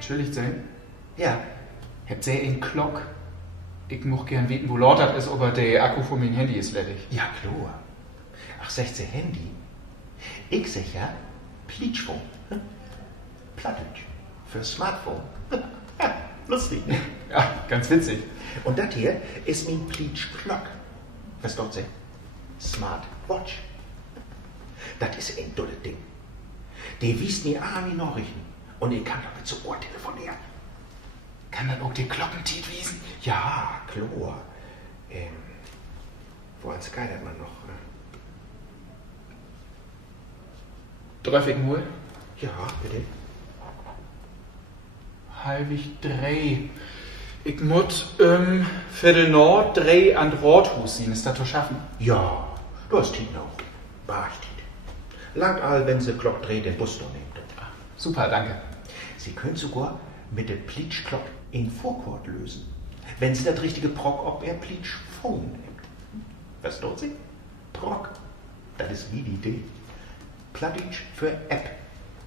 Entschuldigt sein? Ja. Habt ihr einen Glock? Ich möchte gern wissen, wo laut das ist, aber der Akku von meinem Handy ist ledig. Ja, klar. Ach, 16 Handy? Ich sag ja Pleatschphone. Plattdeutsch. Für Smartphone. Lustig, ne? Ja, ganz witzig. Und das hier ist mein Pleatsch-Clock. Was dort sie? Smartwatch. Das ist ein dolles Ding. Die wies mir an die Nachrichten. Und ich kann damit zu Ohr telefonieren. Kann das auch die Glockentiet wiesen? Ja, klar. Wo als Geil hat man noch? Darf ich nur? Ja, bitte. Halbig drei. Ich muss Viertel Nord drei an Rothus sehen. Ist das zu schaffen? Ja, du hast Tiet noch. Barchtiet. Langt all, wenn sie Glock dreht, den Bus noch nimmt. Super, danke. Sie können sogar mit der Pleatsch-Glock in Vorkord lösen. Wenn Sie das richtige Proc ob er Pleatsch-Phone nimmt. Was dort Sie? Proc. Das ist wie die Idee. Plattdeutsch für App.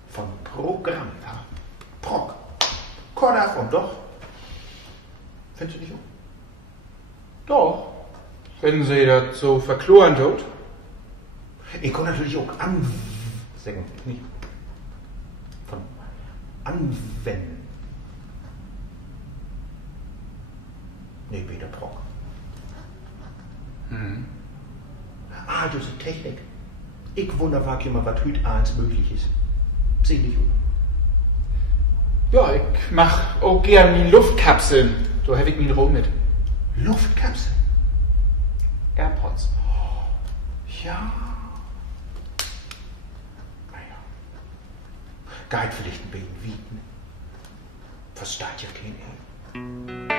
Von Programm. Ja. Proc. Kordaf und doch. Findest du nicht auch? Doch. Wenn Sie das so verkloren tut. Ich kann natürlich auch sagen, nicht von anwenden. Nee, Peter Proc. Ah, das ist Technik. Ich wundere, was immer was heute eins möglich ist. Seh nicht, Ja, ich mach auch gern die Luftkapseln. So habe ich mich rum mit. Luftkapsel. AirPods. Ja. Naja. Guide vielleicht ein bisschen wiegen. Versteht ja kein, ey.